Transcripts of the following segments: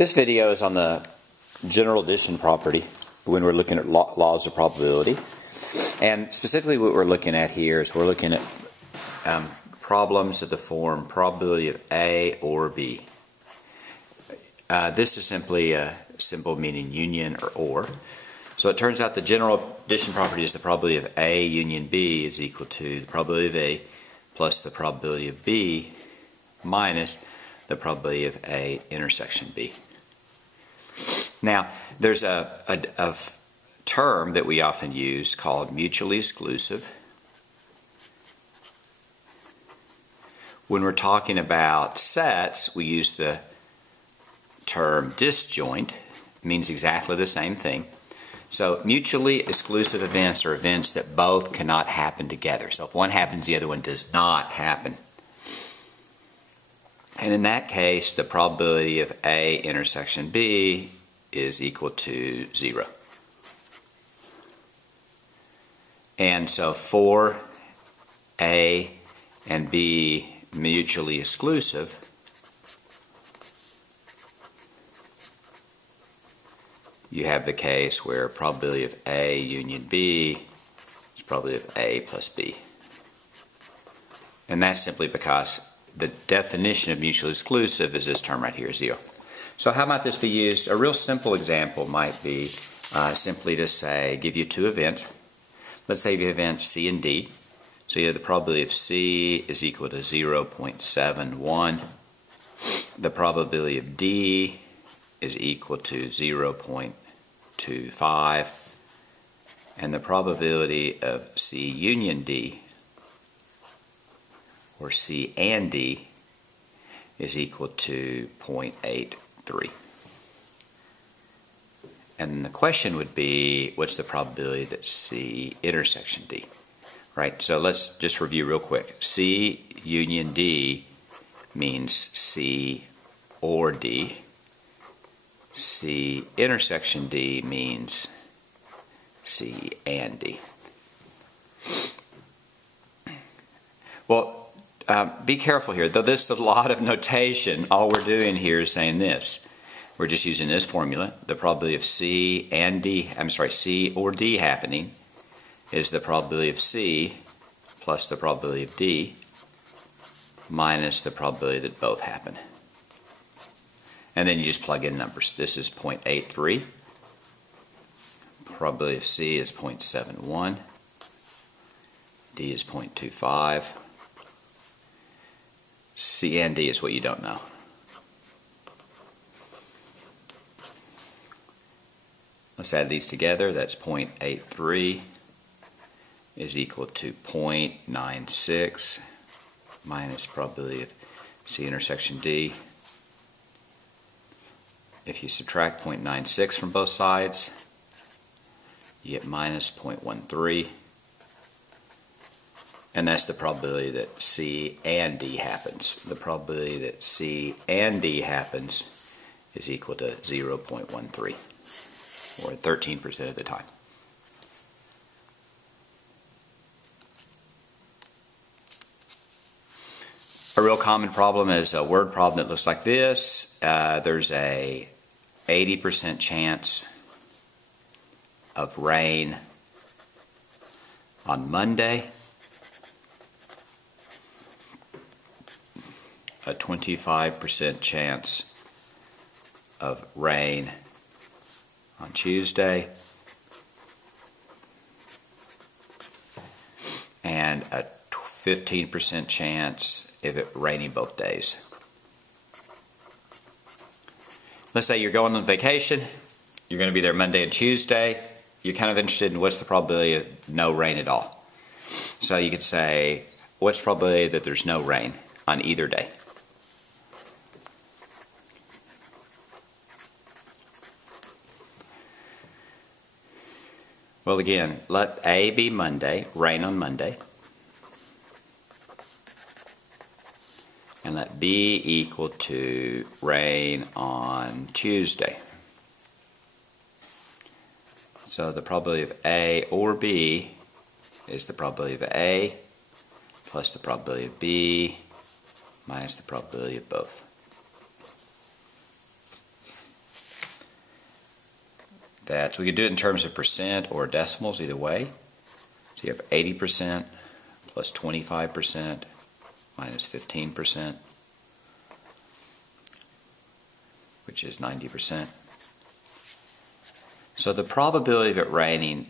This video is on the general addition property when we're looking at laws of probability. And specifically what we're looking at here is we're looking at problems of the form probability of A or B. This is simply a symbol meaning union or. So it turns out the general addition property is the probability of A union B is equal to the probability of A plus the probability of B minus the probability of A intersection B. Now, there's a term that we often use called mutually exclusive. When we're talking about sets, we use the term disjoint. It means exactly the same thing. So mutually exclusive events are events that both cannot happen together. So if one happens, the other one does not happen. And in that case, the probability of A intersection B is equal to 0. And so for A and B mutually exclusive, you have the case where probability of A union B is probability of A plus B. And that's simply because the definition of mutually exclusive is this term right here, 0. So how might this be used? A real simple example might be simply to say, give you two events. Let's say the events C and D. So you have the probability of C is equal to 0.71. The probability of D is equal to 0.25. And the probability of C union D, or C and D, is equal to 0.83. And the question would be, what's the probability that C intersection D? Right, so let's just review real quick. C union D means C or D. C intersection D means C and D. Well, be careful here. Though this is a lot of notation, all we're doing here is saying this. We're just using this formula. The probability of C or D happening is the probability of C plus the probability of D minus the probability that both happen. And then you just plug in numbers. This is 0.83. Probability of C is 0.71. D is 0.25. C and D is what you don't know. Let's add these together. That's 0.83 is equal to 0.96 minus probability of C intersection D. If you subtract 0.96 from both sides, you get minus 0.13. And that's the probability that C and D happens. The probability that C and D happens is equal to 0.13, or 13% of the time. A real common problem is a word problem that looks like this. There's a 80% chance of rain on Monday, a 25% chance of rain on Tuesday, and a 15% chance of it raining both days. Let's say you're going on vacation, you're going to be there Monday and Tuesday, you're kind of interested in what's the probability of no rain at all. So you could say, what's the probability that there's no rain on either day? Well, again, let A be Monday, rain on Monday. And let B equal to rain on Tuesday. So the probability of A or B is the probability of A plus the probability of B minus the probability of both. that. So we could do it in terms of percent or decimals, either way. So you have 80% plus 25% minus 15%, which is 90%. So the probability of it raining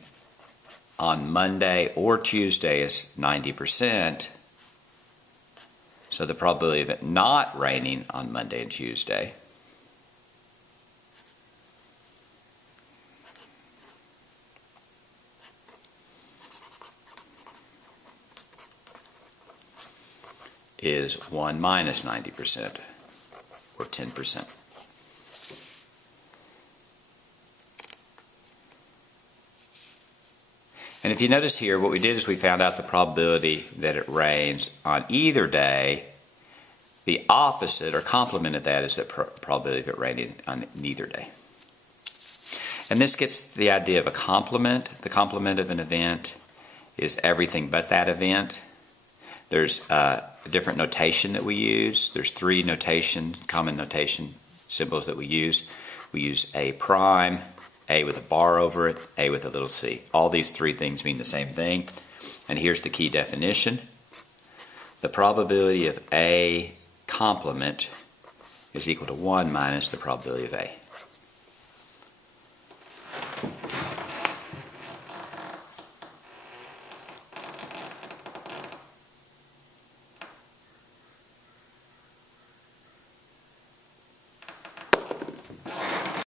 on Monday or Tuesday is 90%. So the probability of it not raining on Monday and Tuesday is 1 minus 90%, or 10%. And if you notice here, what we did is we found out the probability that it rains on either day. The opposite or complement of that is the probability of it raining on neither day. And this gets the idea of a complement. The complement of an event is everything but that event. There's a different notation that we use. There's three common notation symbols that we use. We use A prime, A with a bar over it, A with a little c. All these three things mean the same thing. And here's the key definition. The probability of A complement is equal to 1 minus the probability of A.